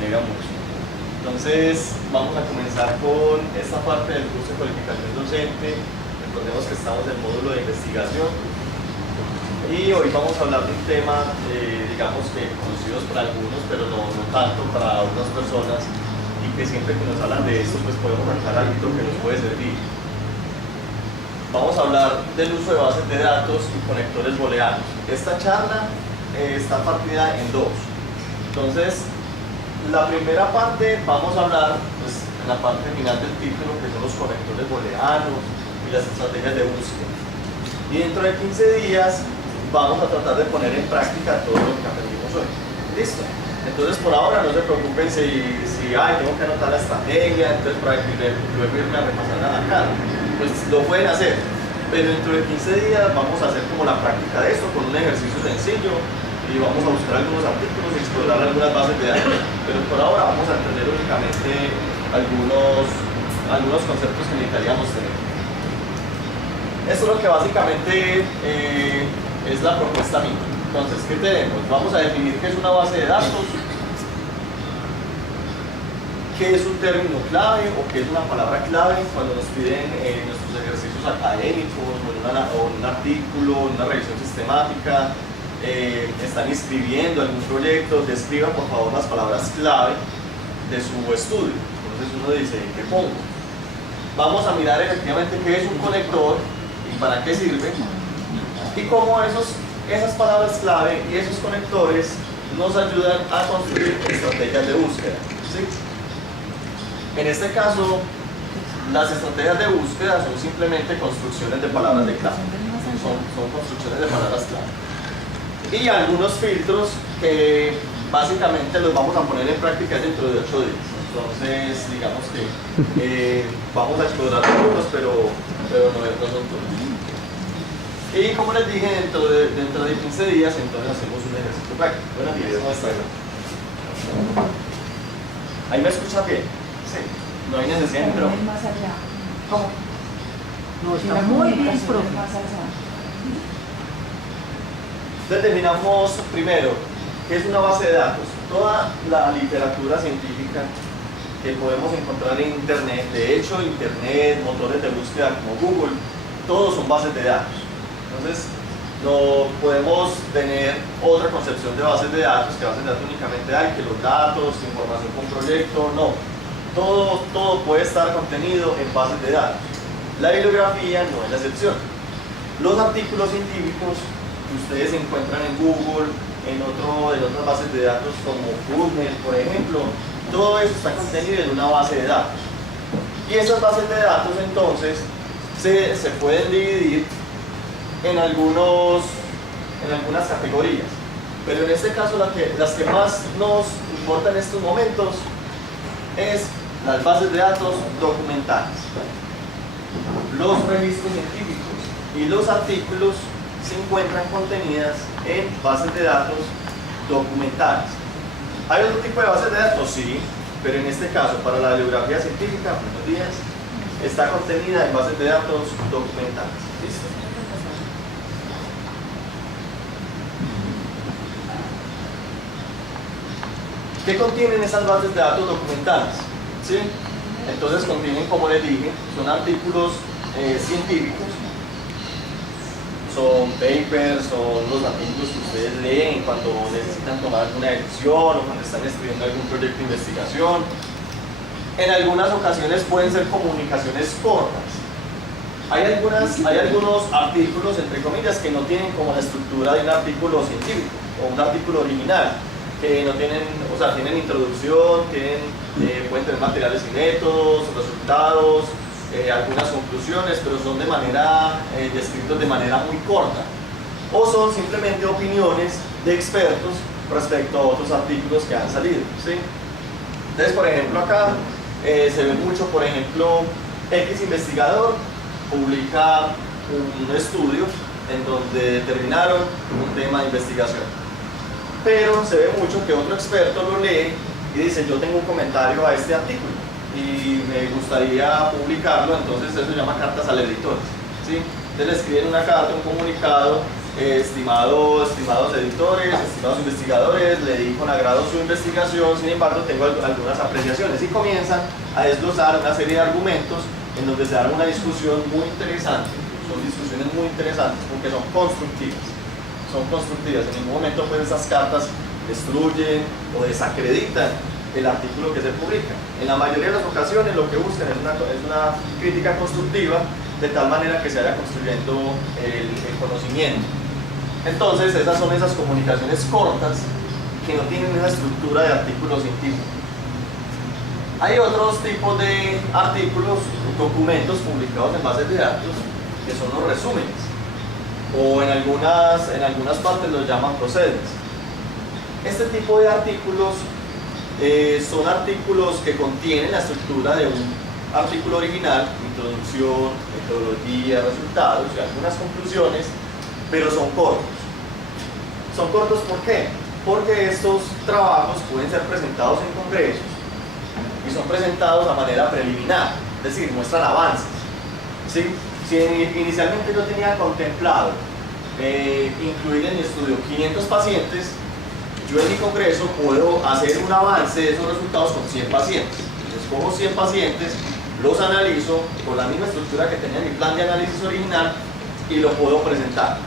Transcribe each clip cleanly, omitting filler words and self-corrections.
alegra mucho. Entonces vamos a comenzar con esta parte del curso de cualificación docente. Recordemos que estamos en el módulo de investigación y hoy vamos a hablar de un tema, digamos que conocidos para algunos, pero no tanto para otras personas, y que siempre que nos hablan de esto pues podemos sacar algo que nos puede servir. Vamos a hablar del uso de bases de datos y conectores booleanos. Esta charla está partida en dos. Entonces, la primera parte vamos a hablar, pues, en la parte final del título, que son los conectores booleanos y las estrategias de búsqueda. Y dentro de 15 días vamos a tratar de poner en práctica todo lo que aprendimos hoy. ¿Listo? Entonces, por ahora no se preocupen si tengo que anotar la estrategia, entonces para que luego irme a repasar a la cara. Pues lo pueden hacer, pero dentro de 15 días vamos a hacer como la práctica de esto con un ejercicio sencillo y vamos a buscar algunos artículos y explorar algunas bases de datos, pero por ahora vamos a entender únicamente algunos conceptos que necesitaríamos tener. Esto es lo que básicamente es la propuesta mía. Entonces, ¿qué tenemos? Vamos a definir qué es una base de datos, qué es un término clave o qué es una palabra clave cuando nos piden nuestros ejercicios académicos o un artículo, una revisión sistemática, están inscribiendo algún proyecto, describan por favor las palabras clave de su estudio. Entonces uno dice, ¿qué pongo? Vamos a mirar efectivamente qué es un conector y para qué sirve y cómo esas palabras clave y esos conectores nos ayudan a construir estrategias de búsqueda, ¿sí? En este caso, las estrategias de búsqueda son simplemente construcciones de palabras de clave. Son construcciones de palabras clave. Y algunos filtros que básicamente los vamos a poner en práctica dentro de 8 días. Entonces, digamos que vamos a explorar algunos, pero no son todos. Y como les dije, dentro de 15 días, entonces hacemos un ejercicio práctico. Buenos días, ¿cómo están? ¿Ahí me escuchan bien? Sí, no hay necesidad de micrófono. Más allá. ¿Cómo? No, está muy bien, profe. Más allá. Determinamos primero qué es una base de datos. Toda la literatura científica que podemos encontrar en Internet, de hecho Internet, motores de búsqueda como Google, todos son bases de datos. Entonces, no podemos tener otra concepción de bases de datos, que bases de datos únicamente hay, que los datos, información con proyecto, no. Todo puede estar contenido en bases de datos. La bibliografía no es la excepción. Los artículos científicos que ustedes encuentran en Google, en otras bases de datos como PubMed, por ejemplo, todo eso está contenido en una base de datos. Y esas bases de datos entonces se pueden dividir en algunas categorías. Pero en este caso las que más nos importan en estos momentos es las bases de datos documentales. Los registros científicos y los artículos se encuentran contenidas en bases de datos documentales. ¿Hay otro tipo de bases de datos? Sí, pero en este caso, para la bibliografía científica, buenos días, está contenida en bases de datos documentales. ¿Listo? ¿Qué contienen esas bases de datos documentales? ¿Sí? Entonces contienen, como les dije, son artículos científicos, son papers, son los artículos que ustedes leen cuando necesitan tomar alguna decisión o cuando están escribiendo algún proyecto de investigación. En algunas ocasiones pueden ser comunicaciones cortas. Hay algunos artículos, entre comillas, que no tienen como la estructura de un artículo científico o un artículo original, que no tienen, o sea, tienen introducción, pueden tener materiales y métodos, resultados, algunas conclusiones, pero son descritos de manera muy corta, o son simplemente opiniones de expertos respecto a otros artículos que han salido, ¿sí? Entonces, por ejemplo, acá se ve mucho, por ejemplo, X investigador publica un estudio en donde determinaron un tema de investigación, pero se ve mucho que otro experto lo lee y dice, yo tengo un comentario a este artículo y me gustaría publicarlo, entonces eso se llama cartas al editor, ¿sí? Entonces le escriben una carta, un comunicado, estimados editores, estimados investigadores, leí con agrado su investigación, sin embargo tengo algunas apreciaciones, y comienzan a desglosar una serie de argumentos en donde se da una discusión muy interesante. Son discusiones muy interesantes porque son constructivas. En ningún momento pues esas cartas destruyen o desacreditan el artículo que se publica. En la mayoría de las ocasiones lo que buscan es una crítica constructiva, de tal manera que se vaya construyendo el conocimiento. Entonces esas son esas comunicaciones cortas que no tienen una estructura de artículo científico. Hay otros tipos de artículos, documentos publicados en bases de datos, que son los resúmenes, o en algunas partes los llaman proceedings. Este tipo de artículos son artículos que contienen la estructura de un artículo original, introducción, metodología, resultados y algunas conclusiones, pero son cortos. ¿Son cortos por qué? Porque estos trabajos pueden ser presentados en congresos y son presentados a manera preliminar, es decir, muestran avances. ¿Sí? Si inicialmente yo tenía contemplado incluir en mi estudio 500 pacientes, yo en mi congreso puedo hacer un avance de esos resultados con 100 pacientes. Escojo 100 pacientes, los analizo con la misma estructura que tenía mi plan de análisis original y lo puedo presentar.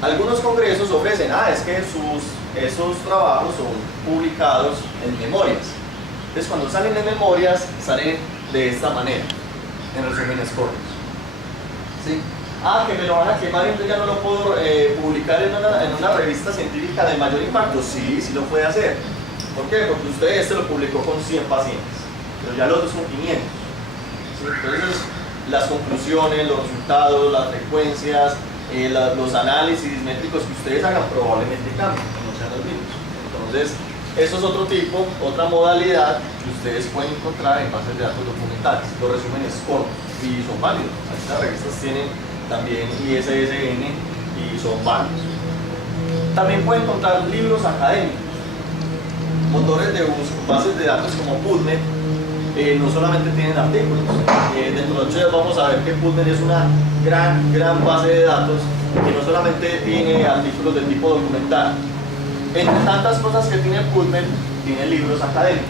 Algunos congresos ofrecen, es que esos trabajos son publicados en memorias. Entonces cuando salen en memorias, salen de esta manera, en resúmenes cortos. ¿Sí? Que me lo van a quemar, entonces ya no lo puedo publicar en una revista científica de mayor impacto. Sí, sí lo puede hacer. ¿Por qué? Porque usted lo publicó con 100 pacientes, pero ya los otros son 500. ¿Sí? Entonces, las conclusiones, los resultados, las frecuencias, los análisis métricos que ustedes hagan probablemente cambien, no sean los mismos. Entonces, eso es otro tipo, otra modalidad que ustedes pueden encontrar en bases de datos documentales. Los resúmenes cortos y son válidos. Las revistas tienen también ISSN y son válidos. También pueden encontrar libros académicos, motores de búsqueda, bases de datos como PubMed. No solamente tienen artículos. Dentro de 8 días vamos a ver que PubMed es una gran base de datos que no solamente tiene artículos de tipo documental. Entre tantas cosas que tiene PubMed, tiene libros académicos.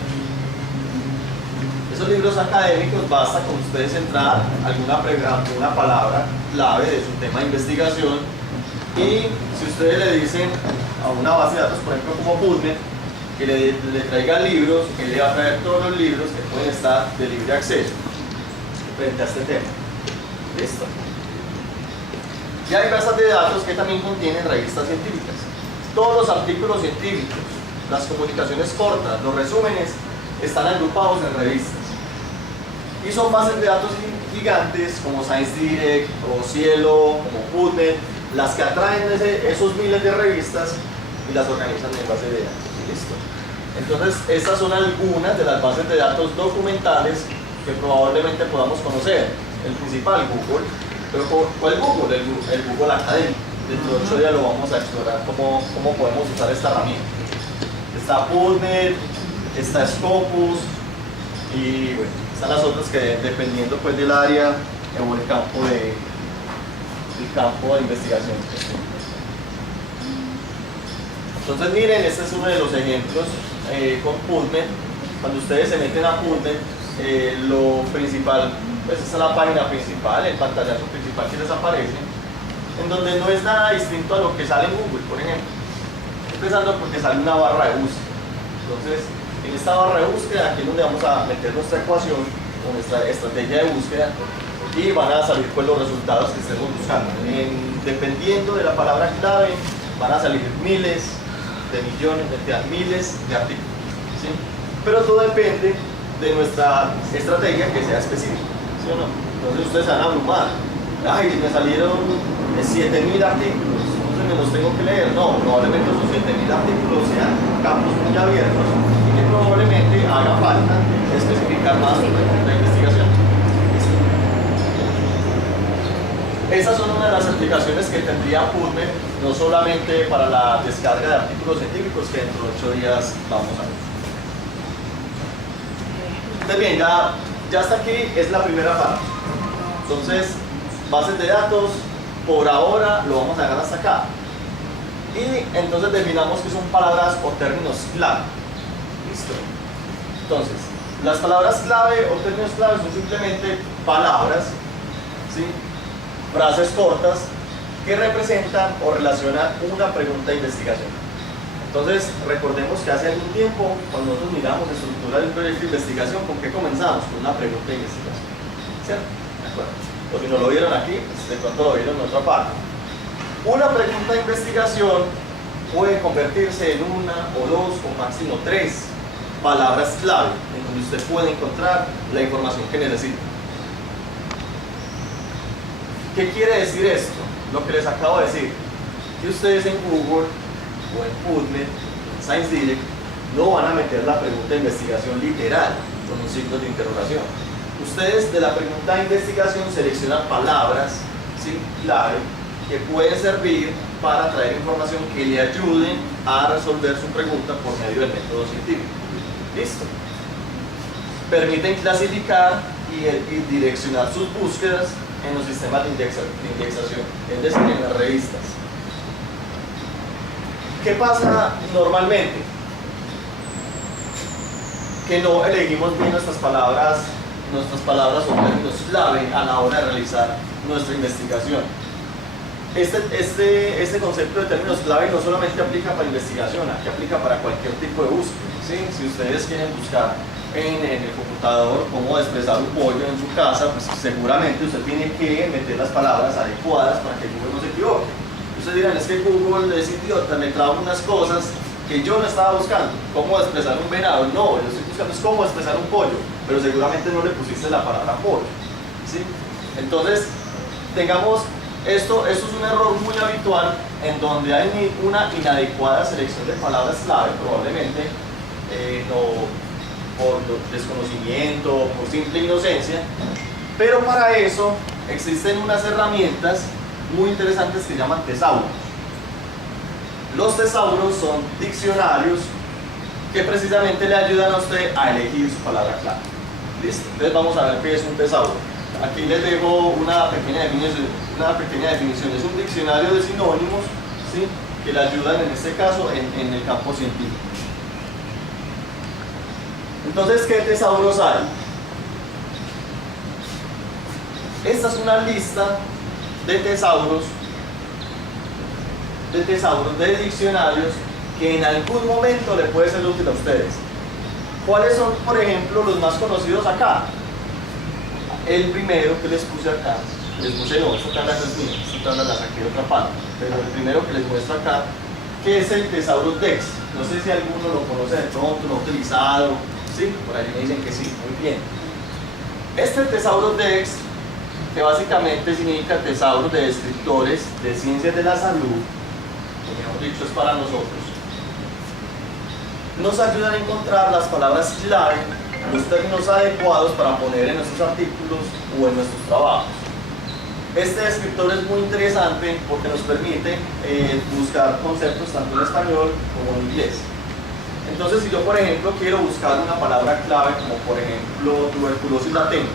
Esos libros académicos basta con ustedes entrar alguna palabra clave de su tema de investigación, y si ustedes le dicen a una base de datos, por ejemplo como PubMed, que le traiga libros, él le va a traer todos los libros que pueden estar de libre acceso frente a este tema. Listo. Y hay bases de datos que también contienen revistas científicas. Todos los artículos científicos, las comunicaciones cortas, los resúmenes, están agrupados en revistas. Y son bases de datos gigantes como ScienceDirect o Cielo, como PubMed, las que atraen esos miles de revistas y las organizan en base de datos. Listo. Entonces, estas son algunas de las bases de datos documentales que probablemente podamos conocer. El principal, Google. Pero ¿cuál Google? El Google académico. Dentro de 8 días lo vamos a explorar cómo podemos usar esta herramienta. Está PubMed, está Scopus y bueno, están las otras que dependiendo pues del área o el campo de investigación. Entonces miren, este es uno de los ejemplos con PubMed. Cuando ustedes se meten a PubMed, lo principal, pues esta es la página principal, el pantallazo principal que les aparece, en donde no es nada distinto a lo que sale en Google, por ejemplo. Empezando porque sale una barra de búsqueda. Entonces, en esta barra de búsqueda, aquí es donde vamos a meter nuestra ecuación o nuestra estrategia de búsqueda, y van a salir pues los resultados que estemos buscando. Dependiendo de la palabra clave, van a salir miles de millones, miles de artículos. ¿Sí? Pero todo depende de nuestra estrategia que sea específica. ¿Sí o no? Entonces ustedes se van a abrumar. Me salieron 7.000 artículos, entonces me los tengo que leer. No, probablemente esos 7.000 artículos sean campos muy abiertos y que probablemente haga falta especificar más la investigación. Esas son una de las aplicaciones que tendría PubMed, no solamente para la descarga de artículos científicos, que dentro de 8 días vamos a ver. Entonces bien, ya hasta aquí es la primera parte. Entonces, bases de datos, por ahora lo vamos a dejar hasta acá. Y entonces definamos que son palabras o términos clave. ¿Listo? Entonces, las palabras clave o términos clave son simplemente palabras, ¿sí? Frases cortas que representan o relacionan una pregunta de investigación. Entonces, recordemos que hace algún tiempo, cuando nosotros miramos la estructura de un proyecto de investigación, ¿con qué comenzamos? Con una pregunta de investigación. ¿Cierto? De acuerdo. O si no lo vieron aquí, pues de pronto lo vieron en otra parte. Una pregunta de investigación puede convertirse en una o dos o máximo tres palabras clave en donde usted puede encontrar la información que necesita. ¿Qué quiere decir esto? Lo que les acabo de decir, que ustedes en Google o en PubMed, en ScienceDirect, no van a meter la pregunta de investigación literal con un signo de interrogación. Ustedes de la pregunta de investigación seleccionan palabras, ¿sí?, clave que pueden servir para traer información que le ayuden a resolver su pregunta por medio del método científico. ¿Listo? Permiten clasificar y direccionar sus búsquedas en los sistemas de indexación, es decir, en las revistas. ¿Qué pasa normalmente? Que no elegimos bien nuestras palabras o términos clave a la hora de realizar nuestra investigación. Este concepto de términos clave no solamente aplica para investigación, aquí aplica para cualquier tipo de búsqueda, ¿sí? Si ustedes quieren buscar en el computador cómo expresar un pollo en su casa, pues seguramente usted tiene que meter las palabras adecuadas para que Google no se equivoque. Ustedes dirán, es que Google es idiota, me trajo unas cosas que yo no estaba buscando. ¿Cómo expresar un venado? No, yo estoy buscando es cómo expresar un pollo, pero seguramente no le pusiste la palabra pollo, ¿sí? Entonces, tengamos esto es un error muy habitual en donde hay una inadecuada selección de palabras clave, probablemente por desconocimiento, por simple inocencia, pero para eso existen unas herramientas muy interesantes que se llaman tesauros. Los tesauros son diccionarios que precisamente le ayudan a usted a elegir su palabra clave. ¿Listo? Entonces vamos a ver qué es un tesauro. Aquí les dejo una pequeña definición. Es un diccionario de sinónimos, ¿sí?, que le ayudan en este caso en el campo científico. Entonces, ¿qué tesauros hay? Esta es una lista de tesauros de diccionarios que en algún momento le puede ser útil a ustedes. ¿Cuáles son, por ejemplo, los más conocidos acá? El primero que les puse acá, esta tabla no es mía, esta tabla la saqué de otra parte, pero el primero que les muestro acá, que es el Tesaurus Dex. No sé si alguno lo conoce de pronto, lo ha utilizado, ¿sí? Por ahí me dicen que sí, muy bien. Este Tesaurus Dex, que básicamente significa Tesaurus de Descriptores de Ciencias de la Salud, que mejor dicho es para nosotros, nos ayudan a encontrar las palabras clave, los términos adecuados para poner en nuestros artículos o en nuestros trabajos. Este descriptor es muy interesante porque nos permite buscar conceptos tanto en español como en inglés. Entonces, si yo, por ejemplo, quiero buscar una palabra clave como, por ejemplo, tuberculosis latente,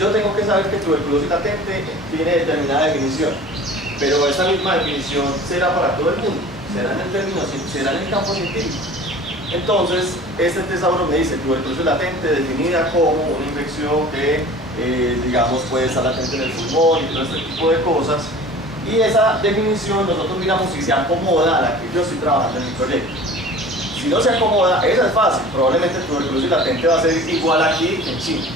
yo tengo que saber que tuberculosis latente tiene determinada definición, pero esa misma definición será para todo el mundo, será en el campo científico. Entonces, este tesauro me dice tuberculosis latente definida como una infección que, digamos, puede estar latente en el pulmón y todo este tipo de cosas. Y esa definición nosotros miramos si se acomoda a la que yo estoy trabajando en mi proyecto. Si no se acomoda, esa es fácil. Probablemente tuberculosis latente va a ser igual aquí que en China.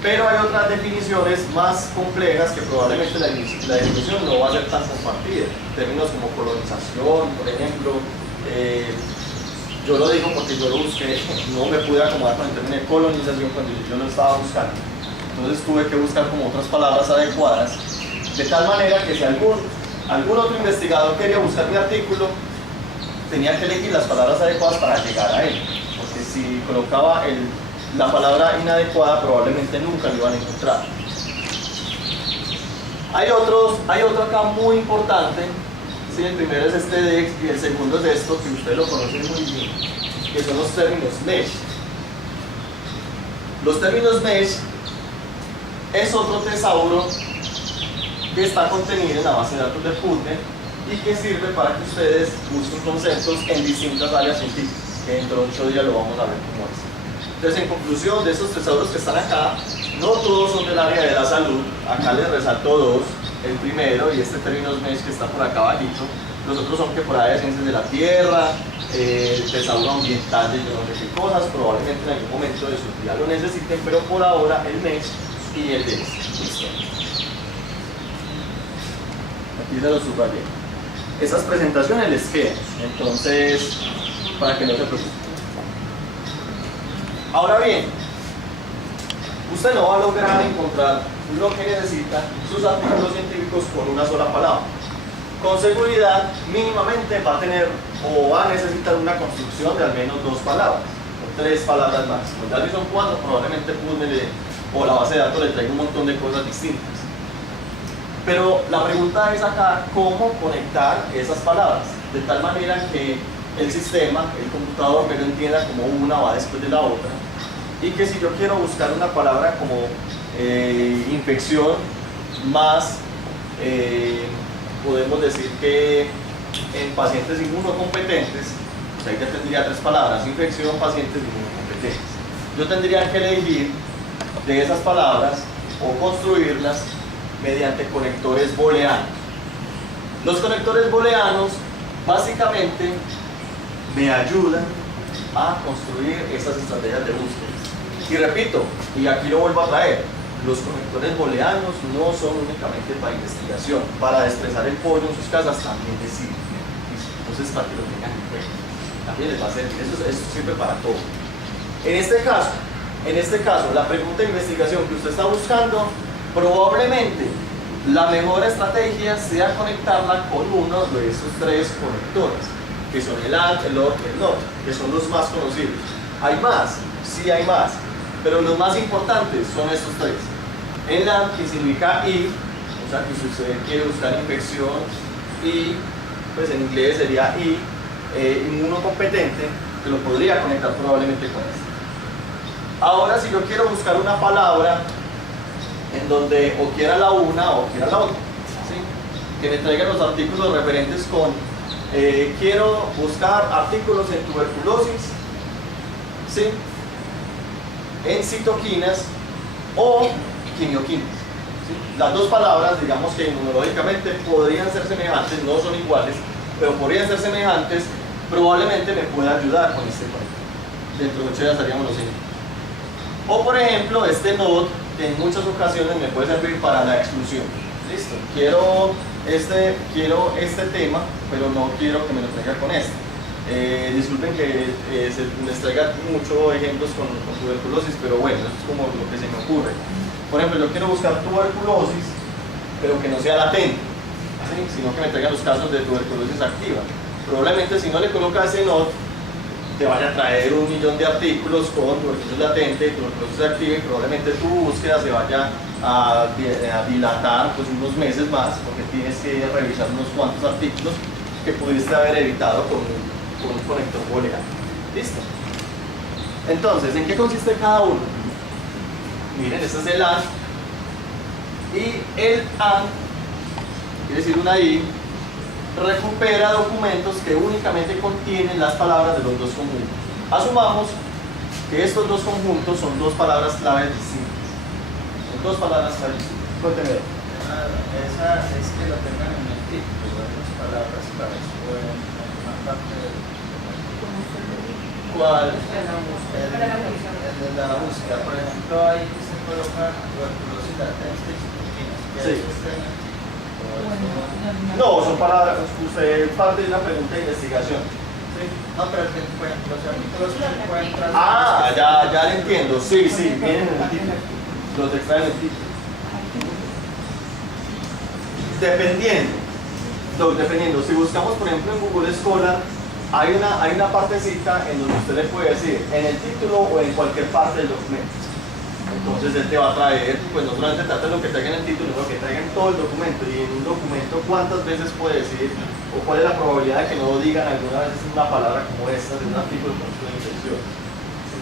Pero hay otras definiciones más complejas que probablemente la definición no va a ser tan compartida. Términos como colonización, por ejemplo. Yo lo digo porque yo lo busqué, no me pude acomodar con el término de colonización cuando yo lo estaba buscando. Entonces tuve que buscar como otras palabras adecuadas, de tal manera que si algún otro investigador quería buscar mi artículo, tenía que elegir las palabras adecuadas para llegar a él, porque si colocaba la palabra inadecuada probablemente nunca lo iban a encontrar. Hay otro acá muy importante. Sí, el primero es este DEX y el segundo es esto, que ustedes lo conocen muy bien, que son los términos MESH. Los términos MESH es otro tesauro que está contenido en la base de datos de PubMed y que sirve para que ustedes busquen conceptos en distintas áreas científicas, que dentro de 8 días lo vamos a ver cómo es. Entonces, en conclusión, de estos tesauros que están acá, no todos son del área de la salud. Acá les resalto dos. El primero, y este término mesh que está por acá abajito, los otros son que por área de ciencias de la tierra, el tesauro ambiental de yo no sé qué cosas, probablemente en algún momento de su vida lo necesiten, pero por ahora el mesh y el DES. ¿Listo? Aquí se lo subrayé. Esas presentaciones les quedan, entonces, para que no se preocupen. Ahora bien, usted no va a lograr encontrar lo que necesita sus artículos científicos con una sola palabra. Con seguridad, mínimamente va a tener o va a necesitar una construcción de al menos 2 palabras, o 3 palabras máximo. Ya si son 4, probablemente Puzzle o la base de datos le traiga un montón de cosas distintas. Pero la pregunta es acá, ¿cómo conectar esas palabras? De tal manera que el sistema, el computador, me lo entienda como una va después de la otra. Y que si yo quiero buscar una palabra como infección más, podemos decir que en pacientes inmunocompetentes, pues ahí ya tendría 3 palabras: infección, pacientes inmunocompetentes. Yo tendría que elegir de esas palabras o construirlas mediante conectores booleanos. Los conectores booleanos básicamente me ayudan a construir esas estrategias de búsqueda. Y repito, y aquí lo vuelvo a traer, los conectores booleanos no son únicamente para investigación, para expresar el pollo en sus casas también les sirve. Entonces, para que lo tengan en cuenta, también les va a servir. Eso sirve para todo. En este caso, la pregunta de investigación que usted está buscando, probablemente la mejor estrategia sea conectarla con uno de esos 3 conectores, que son el AND, el OR y el NOT, que son los más conocidos. ¿Hay más? Sí hay más, pero los más importantes son estos 3. El AND, que significa I, o sea que si usted quiere buscar infección, I, pues en inglés sería I, inmunocompetente, que lo podría conectar probablemente con esto. Ahora, si yo quiero buscar una palabra en donde o quiera la una o quiera la otra, ¿sí? Que me traigan los artículos referentes con quiero buscar artículos en tuberculosis, ¿sí? En citoquinas o quimioquinas, ¿sí? Las 2 palabras, digamos que inmunológicamente podrían ser semejantes, no son iguales, pero podrían ser semejantes, probablemente me pueda ayudar con este conector. Dentro de 8 días haríamos los siguientes. O por ejemplo, este node, que en muchas ocasiones me puede servir para la exclusión. Listo, quiero este tema, pero no quiero que me lo traiga con este. Disculpen que les traiga muchos ejemplos con tuberculosis, pero bueno, eso es como lo que se me ocurre. Por ejemplo, yo quiero buscar tuberculosis, pero que no sea latente, ¿sí? Sino que me traigan los casos de tuberculosis activa. Probablemente si no le coloca ese node, te vaya a traer 1.000.000 de artículos con tuberculosis latente y tuberculosis activa, y probablemente tu búsqueda se vaya a dilatar pues unos meses más, porque tienes que revisar unos cuantos artículos que pudiste haber evitado con un conector booleano. ¿Listo? Entonces, ¿en qué consiste cada uno? Miren, este es el AND, y el AND, quiere decir una I, recupera documentos que únicamente contienen las palabras de los 2 conjuntos. Asumamos que estos 2 conjuntos son 2 palabras claves distintas. Son 2 palabras claves distintas. Cuénteme. Esa es que lo tengan en el título, las palabras claves, o en una parte del ¿Cuál? el de la búsqueda. Por ejemplo, ahí se coloca tuberculosis latente y citoquinas. Sí. No, No, son palabras, usted parte de una pregunta de investigación. ¿Sí? no, pero es que los artículos que encuentran. Ah, ya le entiendo. Sí, vienen en el título. Los extraen en el título. Dependiendo. Si buscamos, por ejemplo, en Google Scholar, hay una partecita en donde usted le puede decir en el título o en cualquier parte del documento. Entonces él te va a traer, pues no solamente trata de lo que traiga en el título, sino que traiga en todo el documento. Y en un documento, ¿cuántas veces puede decir, o cuál es la probabilidad de que no digan alguna vez una palabra como esta de un artículo con su infección?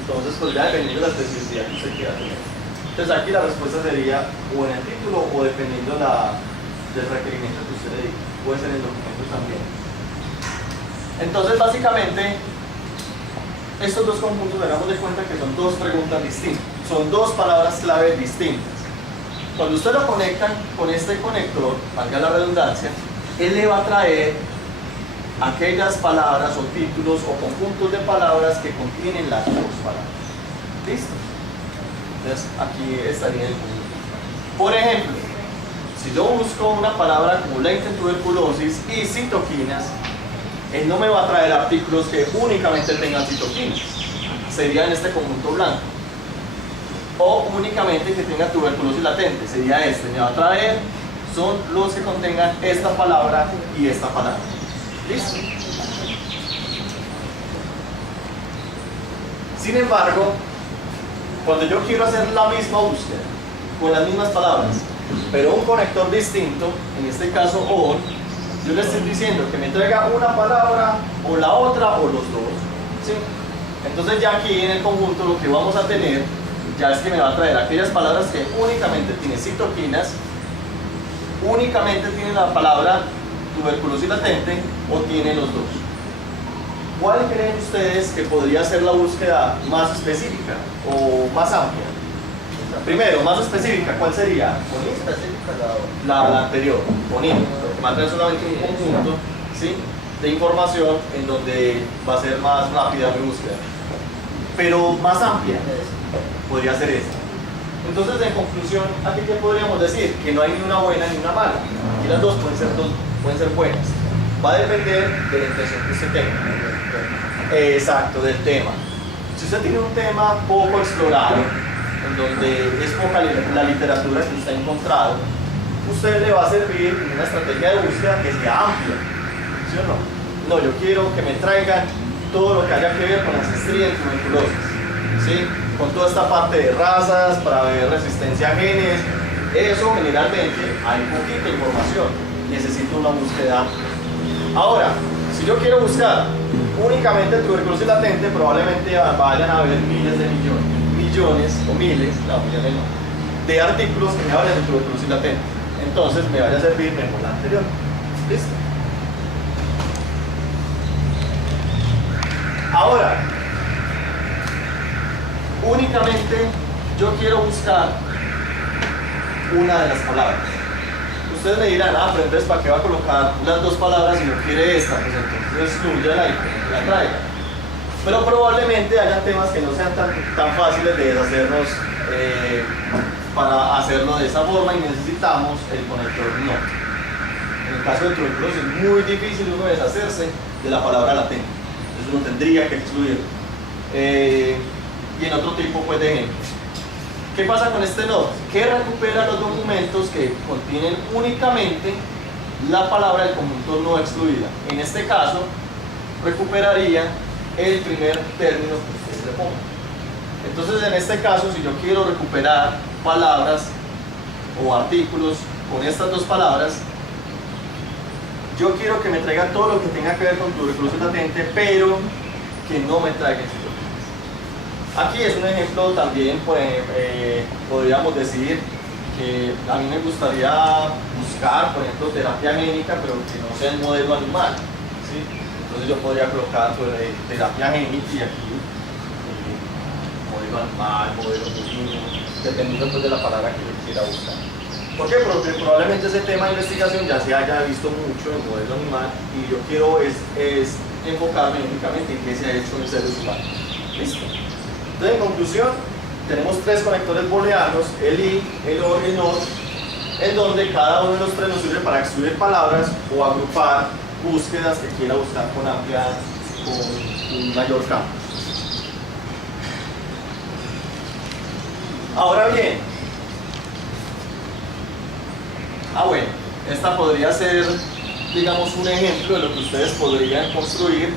Entonces, pues ya dependiendo de la especificidad que usted quiera tener. Entonces aquí la respuesta sería o en el título o dependiendo de del requerimiento que usted le diga. Puede ser en documento también. Entonces, básicamente, estos dos conjuntos, hagamos de cuenta que son dos preguntas distintas. Son dos palabras clave distintas. Cuando usted lo conectan con este conector, valga la redundancia, él le va a traer aquellas palabras o títulos o conjuntos de palabras que contienen las dos palabras. ¿Listo? Entonces, aquí estaría el conjunto. Por ejemplo, si yo busco una palabra como latent tuberculosis y citoquinas, él no me va a traer artículos que únicamente tengan citoquinas. Sería en este conjunto blanco. O únicamente que tenga tuberculosis latente. Sería este. Me va a traer, son los que contengan esta palabra y esta palabra. ¿Listo? Sin embargo, cuando yo quiero hacer la misma búsqueda, con las mismas palabras, pero un conector distinto, en este caso OR, yo le estoy diciendo que me traiga una palabra o la otra o los dos. ¿Sí? Entonces ya aquí en el conjunto lo que vamos a tener ya es que me va a traer aquellas palabras que únicamente tienen citoquinas, únicamente tienen la palabra tuberculosis latente o tienen los dos. ¿Cuál creen ustedes que podría ser la búsqueda más específica o más amplia? Primero, más específica, ¿cuál sería? Muy específica La anterior, bonito, porque va a tener solamente un conjunto, ¿sí?, de información en donde va a ser más rápida mi búsqueda. Pero más amplia podría ser esta. Entonces, en conclusión, ¿aquí qué podríamos decir? Que no hay ni una buena ni una mala. Aquí las dos pueden ser buenas. Va a depender de la intención que usted tenga. Exacto, del tema. Si usted tiene un tema poco explorado, en donde es poca la literatura que usted ha encontrado, usted le va a servir una estrategia de búsqueda que sea amplia. ¿Sí o no? No, yo quiero que me traigan todo lo que haya que ver con ancestría y tuberculosis, ¿sí? Con toda esta parte de razas, para ver resistencia a genes. Eso generalmente hay poquita información. Necesito una búsqueda amplia. Ahora, si yo quiero buscar únicamente tuberculosis latente, probablemente vayan a haber miles o miles, no, millones no, de artículos que me hablen de tuberculosis latente. Entonces me vaya a servir mejor la anterior. ¿Listo? Ahora, únicamente yo quiero buscar una de las palabras. Ustedes me dirán, pero entonces ¿para qué va a colocar las dos palabras si no quiere esta? Pues entonces excluyala y la traiga. Pero probablemente haya temas que no sean tan fáciles de deshacernos para hacerlo de esa forma y necesitamos el conector no. En el caso de tuberculosis es muy difícil uno deshacerse de la palabra latente. Entonces uno tendría que excluirlo. Y en otro tipo pues, de ejemplos. ¿Qué pasa con este NOT? Que recupera los documentos que contienen únicamente la palabra del conjunto no excluida. En este caso, recuperaría el primer término que usted le ponga. Entonces, en este caso, si yo quiero recuperar palabras o artículos con estas dos palabras, yo quiero que me traiga todo lo que tenga que ver con tuberculosis latente, pero que no me traiga citoquinas. Aquí es un ejemplo también, pues, podríamos decir que a mí me gustaría buscar, por ejemplo, terapia génica, pero que no sea el modelo animal, ¿sí? Entonces yo podría colocar sobre terapia génica y aquí modelo animal, modelo bovino, dependiendo pues, de la palabra que yo quiera buscar. ¿Por qué? Porque probablemente ese tema de investigación ya se haya visto mucho en modelo animal y yo quiero es enfocarme únicamente en qué se ha hecho en seres humanos. ¿Listo? Entonces, en conclusión, tenemos tres conectores booleanos, el I, el OR y el NOT, en donde cada uno de los tres nos sirve para excluir palabras o agrupar búsquedas que quiera buscar con un mayor campo. Ahora bien, bueno, esta podría ser, digamos, un ejemplo de lo que ustedes podrían construir,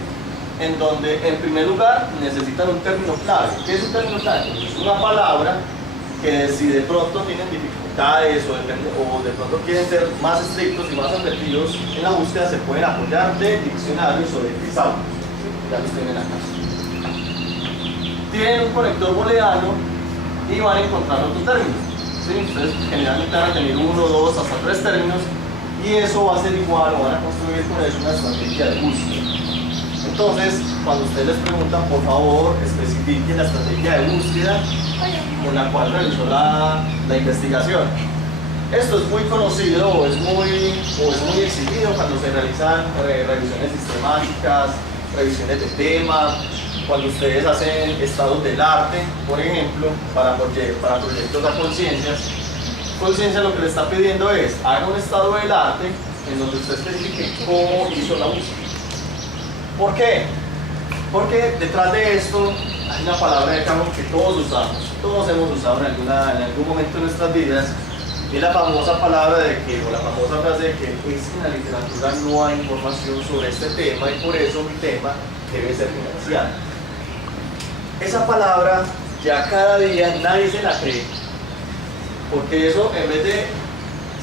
en donde, en primer lugar, necesitan un término clave. ¿Qué es un término clave? Es una palabra que si de pronto tienen dificultades o de pronto quieren ser más estrictos y más advertidos en la búsqueda, se pueden apoyar de diccionarios o de tesauros. Ya los tienen acá. Tienen un conector booleano y van a encontrar otros términos. ¿Sí? Ustedes generalmente van a tener 1, 2, hasta 3 términos y eso va a ser igual, o van a construir con eso una estrategia de búsqueda. Entonces, cuando ustedes les preguntan, por favor, especifiquen la estrategia de búsqueda con la cual realizó la investigación. Esto es muy conocido o es muy exigido cuando se realizan revisiones sistemáticas, revisiones de tema, cuando ustedes hacen estados del arte, por ejemplo, para proyectos a conciencias. Conciencia lo que le está pidiendo es, haga un estado del arte en donde usted especifique cómo hizo la búsqueda. ¿Por qué? Porque detrás de esto hay una palabra de campo que todos usamos, todos hemos usado en algún momento de nuestras vidas, y es la famosa palabra de que, o la famosa frase de que es que en la literatura no hay información sobre este tema y por eso mi tema debe ser financiado. Esa palabra ya cada día nadie se la cree, porque eso en vez de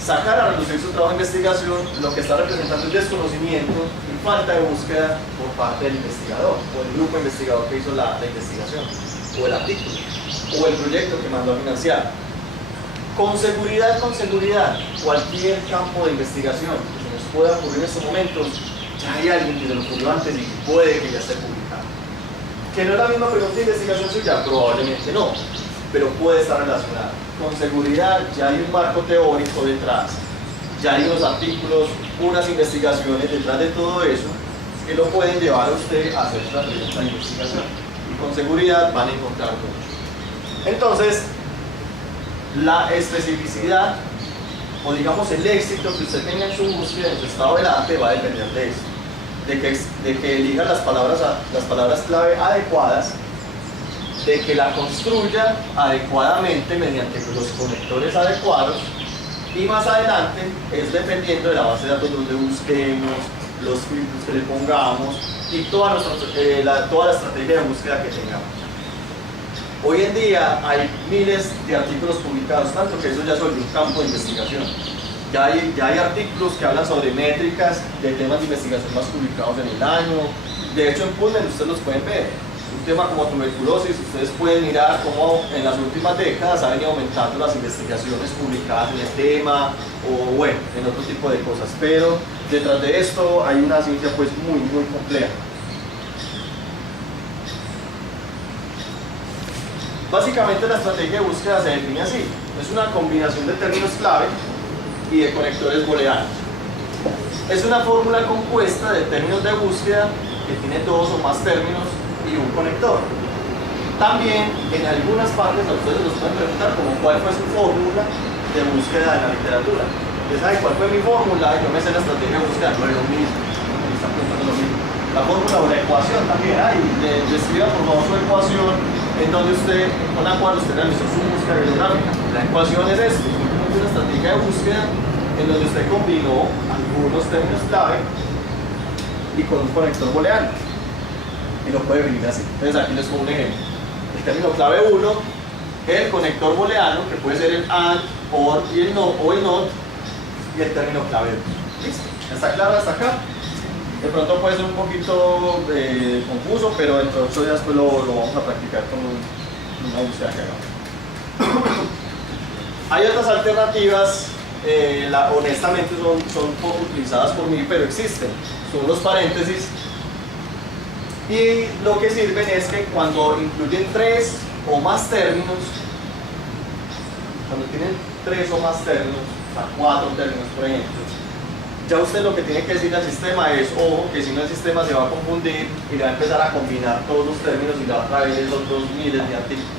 sacar a reducir su trabajo de investigación, lo que está representando es desconocimiento y falta de búsqueda por parte del investigador o el grupo investigador que hizo la investigación, o el artículo, o el proyecto que mandó a financiar. Con seguridad, cualquier campo de investigación que se nos pueda ocurrir en estos momentos, ya hay alguien que se lo ocurrió antes y puede que ya esté publicado. ¿Que no es la misma pregunta de investigación suya? Probablemente no, pero puede estar relacionada. Con seguridad ya hay un marco teórico detrás, ya hay unos artículos, unas investigaciones detrás de todo eso que lo pueden llevar a usted a hacer esta pregunta de investigación. Y con seguridad van a encontrar mucho. Entonces, la especificidad, o digamos el éxito que usted tenga en su búsqueda, en su estado del arte, va a depender de eso, de que elija las palabras clave adecuadas, de que la construya adecuadamente mediante los conectores adecuados, y más adelante es dependiendo de la base de datos donde busquemos, los filtros que le pongamos y toda la estrategia de búsqueda que tengamos. Hoy en día hay miles de artículos publicados, tanto que eso ya es un campo de investigación. Ya hay artículos que hablan sobre métricas de temas de investigación más publicados en el año. De hecho, en PubMed ustedes los pueden ver. Un tema como tuberculosis, ustedes pueden mirar cómo en las últimas décadas han venido aumentando las investigaciones publicadas en el tema, o bueno, en otro tipo de cosas. Pero detrás de esto hay una ciencia pues muy compleja. Básicamente la estrategia de búsqueda se define así: es una combinación de términos clave y de conectores booleanos. Es una fórmula compuesta de términos de búsqueda que tiene dos o más términos y un conector. También en algunas partes a ustedes los pueden preguntar como cuál fue su fórmula de búsqueda en la literatura. ¿Ustedes saben cuál fue mi fórmula? Yo me sé la estrategia de búsqueda, no es lo mismo. Me están preguntando lo mismo. La fórmula o la ecuación también, describa por favor su ecuación en donde usted, con la cual usted realizó su búsqueda bibliográfica. La ecuación es esto, es una estrategia de búsqueda en donde usted combinó algunos términos clave y con un conector booleano. Y lo puede venir así. Entonces aquí les pongo un ejemplo. El término clave 1, el conector booleano, que puede ser el AND, OR y el NOT, y el término clave 2. ¿Listo? ¿Está claro hasta acá? De pronto puede ser un poquito confuso, pero dentro de 8 días pues lo vamos a practicar con una búsqueda que hagamos. Hay otras alternativas, honestamente son poco utilizadas por mí, pero existen. Son los paréntesis. Y lo que sirven es que cuando incluyen 3 o más términos, cuando tienen 3 o más términos, o sea 4 términos por ejemplo, ya usted lo que tiene que decir al sistema es, ojo, que si no el sistema se va a confundir y le va a empezar a combinar todos los términos y le va a traer esos 2 miles de artículos.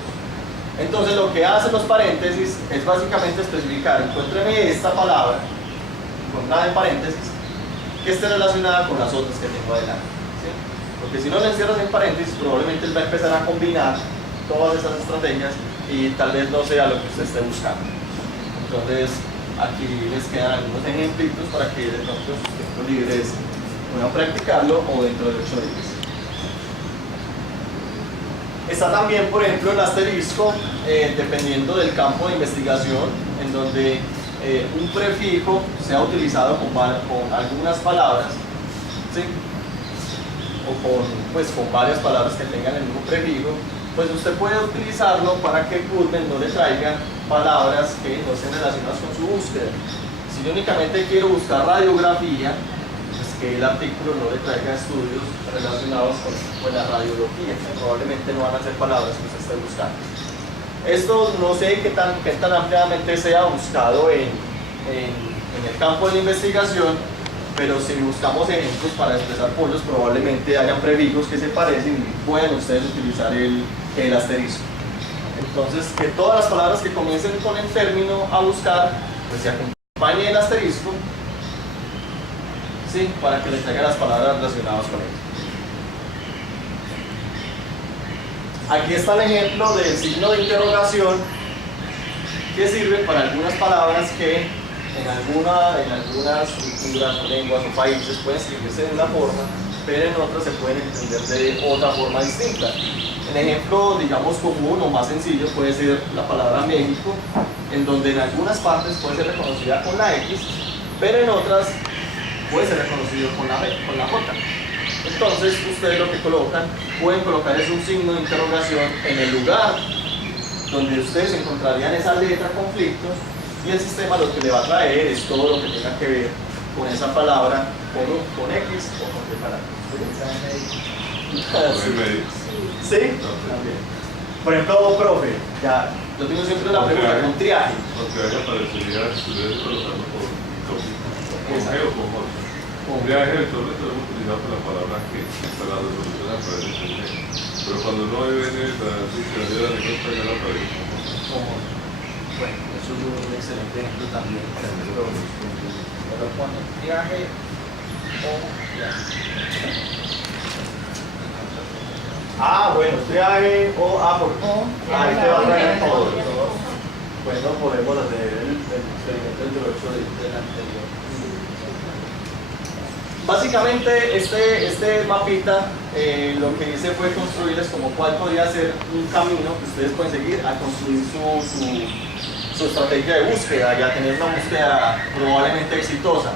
Entonces lo que hacen los paréntesis es básicamente especificar, encuéntreme esta palabra, encontrada en paréntesis, que esté relacionada con las otras que tengo adelante. ¿Sí? Porque si no le encierras en paréntesis, probablemente él va a empezar a combinar todas esas estrategias y tal vez no sea lo que usted esté buscando. Entonces, aquí les quedan algunos ejemplitos para que de pronto sus tiempos libres puedan practicarlo o dentro de 8 días. Está también, por ejemplo, el asterisco, dependiendo del campo de investigación, en donde un prefijo sea utilizado con algunas palabras, ¿sí? O con varias palabras que tengan el mismo prefijo, pues usted puede utilizarlo para que PubMed no le traiga palabras que no estén relacionadas con su búsqueda. Si Si yo únicamente quiero buscar radiografía, pues que el artículo no le traiga estudios relacionados con la radiología, que probablemente no van a ser palabras que usted esté buscando. Esto no sé qué tan ampliamente sea buscado en el campo de la investigación, pero si buscamos ejemplos para expresar pollos, probablemente hayan prefijos que se parecen y pueden ustedes utilizar el asterisco. Entonces, que todas las palabras que comiencen con el término a buscar, pues se acompañe el asterisco, ¿sí? Para que le traiga las palabras relacionadas con ello. Aquí está el ejemplo del signo de interrogación que sirve para algunas palabras que en algunas culturas o lenguas o países pueden escribirse de una forma, pero en otras se pueden entender de otra forma distinta. El ejemplo, digamos, común o más sencillo puede ser la palabra México, en donde en algunas partes puede ser reconocida con la X, pero en otras puede ser reconocido con la J. Entonces, ustedes lo que pueden colocar es un signo de interrogación en el lugar donde ustedes encontrarían esa letra conflicto, y el sistema lo que le va a traer es todo lo que tenga que ver con esa palabra, con X o con qué palabra. ¿Sí? También. Por ejemplo, profe, ya, yo tengo siempre una pregunta, un triaje. Porque haya parecería estudiar colocando por G o con J. Un triaje solo podemos utilizar con la palabra que para la resolución aparece con G. Pero cuando uno ve la diccionario de la lengua española aparece con J. Bueno, eso es un excelente ejemplo también para el profe. Pero cuando triaje o triaje. Ah, bueno, triaje o por ahí te va a traer todo. Bueno, podemos hacer el experimento del 8 del anterior. Básicamente, este mapita lo que hice fue construirles como cuál podría ser un camino que ustedes pueden seguir a construir su estrategia de búsqueda y a tener una búsqueda probablemente exitosa.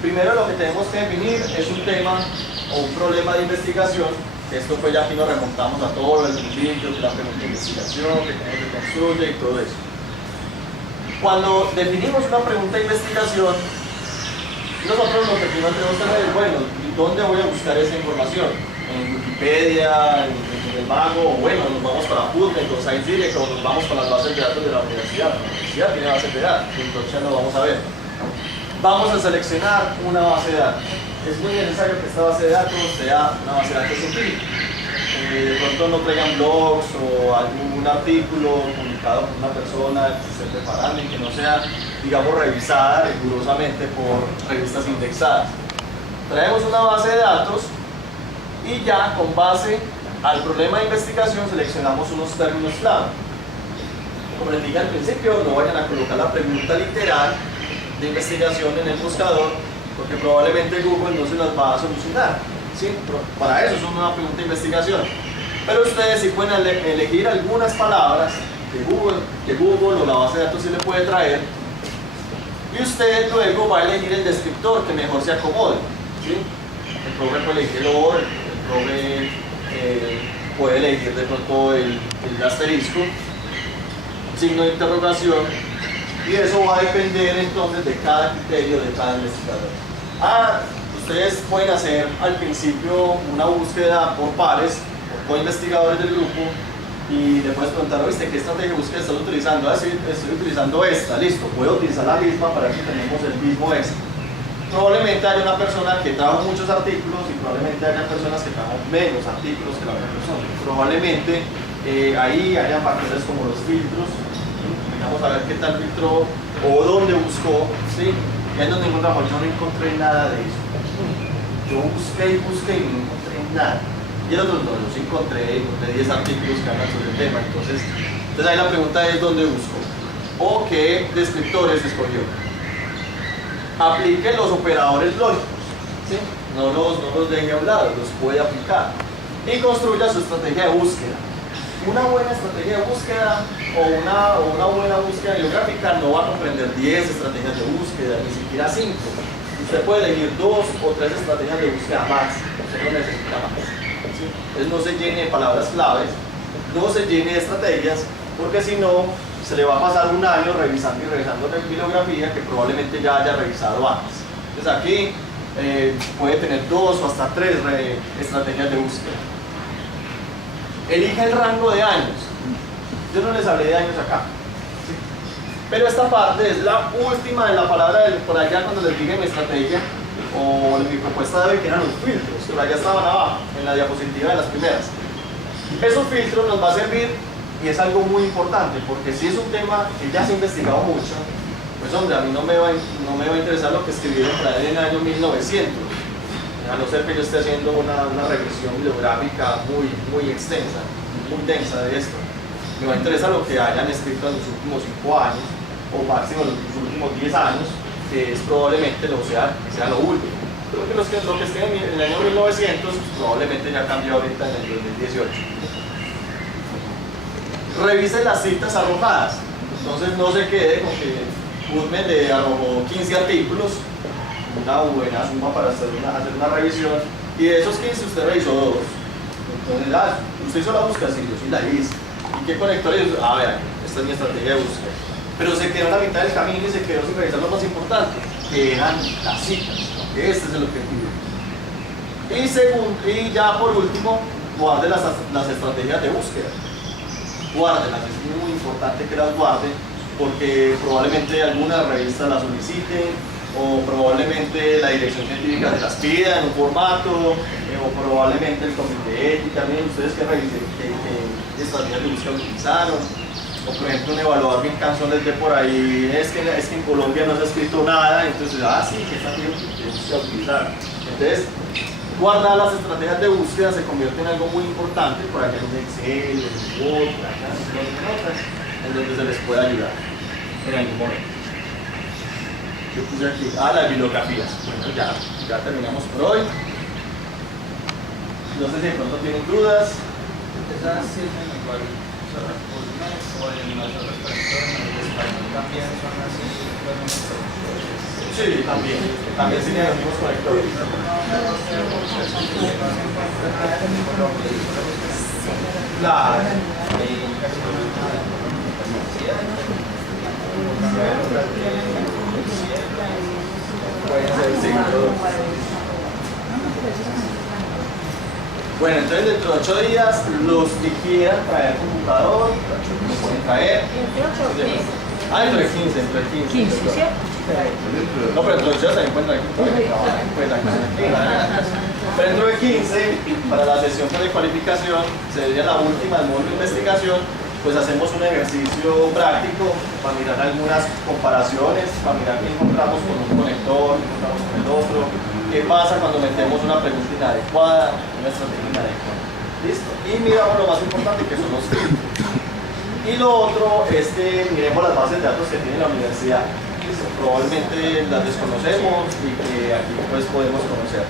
Primero lo que tenemos que definir es un tema o un problema de investigación. Esto pues ya aquí nos remontamos a todo el principio, que la pregunta de investigación, que cómo se construye y todo eso. Cuando definimos una pregunta de investigación, nosotros lo que primero tenemos que saber es, bueno, ¿dónde voy a buscar esa información? ¿En Wikipedia, en el Mago? O bueno, nos vamos para PubMed o ScienceDirect, o nos vamos para las bases de datos de la universidad. La universidad tiene bases de datos, entonces ya lo vamos a ver. Vamos a seleccionar una base de datos. Es muy necesario que esta base de datos sea una base de datos científica. De pronto no traigan blogs o algún artículo publicado por una persona que se esté preparando y que no sea, digamos, revisada rigurosamente por revistas indexadas. Traemos una base de datos y ya con base al problema de investigación seleccionamos unos términos clave. Como les dije al principio, no vayan a colocar la pregunta literal de investigación en el buscador, porque probablemente Google no se las va a solucionar, ¿sí? Para eso son una pregunta de investigación. Pero ustedes sí pueden elegir algunas palabras que Google o la base de datos sí le puede traer, y usted luego va a elegir el descriptor que mejor se acomode, ¿sí? El profe puede elegir el OR, el profe puede elegir de pronto el asterisco, signo de interrogación, y eso va a depender entonces de cada criterio de cada investigador. Ustedes pueden hacer al principio una búsqueda por pares, por investigadores del grupo, y le puedes preguntar, ¿viste qué estrategia de búsqueda estás utilizando? Sí, estoy utilizando esta, listo, puedo utilizar la misma para que tenemos el mismo éxito. Probablemente haya una persona que trajo muchos artículos y probablemente haya personas que trajo menos artículos que la otra persona. Probablemente ahí hayan factores como los filtros. Vamos a ver qué tal filtró o dónde buscó, ¿sí? Y ahí es donde encontramos, yo no encontré nada de eso. Yo busqué y no encontré nada. Y el otro no, los encontré 10 artículos que hablan sobre el tema. Entonces ahí la pregunta es dónde buscó o qué descriptores escogió. Aplique los operadores lógicos, ¿sí? No los deje a un lado, los puede aplicar. Y construya su estrategia de búsqueda. Una buena estrategia de búsqueda o una buena búsqueda geográfica no va a comprender 10 estrategias de búsqueda, ni siquiera 5. Usted puede elegir 2 o 3 estrategias de búsqueda máximo, usted no necesita más. ¿Sí? Entonces no se llene de palabras claves, no se llene de estrategias, porque si no, se le va a pasar un año revisando y revisando la bibliografía que probablemente ya haya revisado antes. Entonces aquí puede tener 2 o hasta 3 estrategias de búsqueda. Elija el rango de años. Yo no les hablé de años acá, ¿sí? Pero esta parte es la última de la palabra por allá cuando les dije mi estrategia o mi propuesta de hoy, que eran los filtros, que por allá estaban abajo, en la diapositiva de las primeras. Esos filtros nos va a servir y es algo muy importante, porque si es un tema que ya se ha investigado mucho, pues hombre, a mí no me va a interesar lo que escribieron por ahí en el año 1900, a no ser que yo esté haciendo una regresión bibliográfica muy extensa, muy densa de esto. Me va a interesar lo que hayan escrito en los últimos 5 años, o máximo en los últimos 10 años, que es probablemente que sea lo último. Creo que lo que estén en el año 1900 probablemente ya cambió ahorita en el 2018. Revise las citas arrojadas. Entonces no se quede con que PubMed le arrojó 15 artículos, una buena suma para hacer una revisión, y de esos 15 usted revisó 2. Entonces, usted hizo la búsqueda, sí, yo sí la hice. ¿Y qué conectores? A ver, esta es mi estrategia de búsqueda. Pero se quedó en la mitad del camino y se quedó sin revisar lo más importante, que eran las citas. Este es el objetivo. Y ya por último, guarde las estrategias de búsqueda. Guárdelas, es muy importante que las guarde, porque probablemente algunas revistas las soliciten, o probablemente la dirección científica se las pida en un formato, o probablemente el comité de ética. Miren ustedes qué estrategias de búsqueda utilizaron. O por ejemplo, un evaluador bien cansón les de por ahí, es que en Colombia no se ha escrito nada, entonces, sí, que está bien que utilizar. Entonces, guardar las estrategias de búsqueda se convierte en algo muy importante, por allá en Excel, en Word, por acá, en notas, en donde se les puede ayudar en algún momento. Yo puse aquí, las bibliografías. Bueno, ya terminamos por hoy. No sé si de pronto tienen dudas. Esas sirven igual, son o en las otras personas, en el español también son así los mismos. Sí, también tienen los mismos conectores. Claro. Pueden ser seguidores. Bueno, entonces dentro de 8 días, los que quieran traer computador, lo pueden traer. Dentro de 15, dentro de 15. 15, ¿cierto? No, pero dentro de 8 días también pueden traer computador. Pero dentro de 15, para la sesión de cualificación, sería la última del módulo de investigación, pues hacemos un ejercicio práctico para mirar algunas comparaciones, para mirar qué encontramos con un conector, qué encontramos con el otro, qué pasa cuando metemos una pregunta inadecuada, una estrategia inadecuada. ¿Listo? Y miramos lo más importante, que son los filtros. Y lo otro es que miremos las bases de datos que tiene la universidad. ¿Listo? Probablemente las desconocemos y que aquí pues podemos conocer.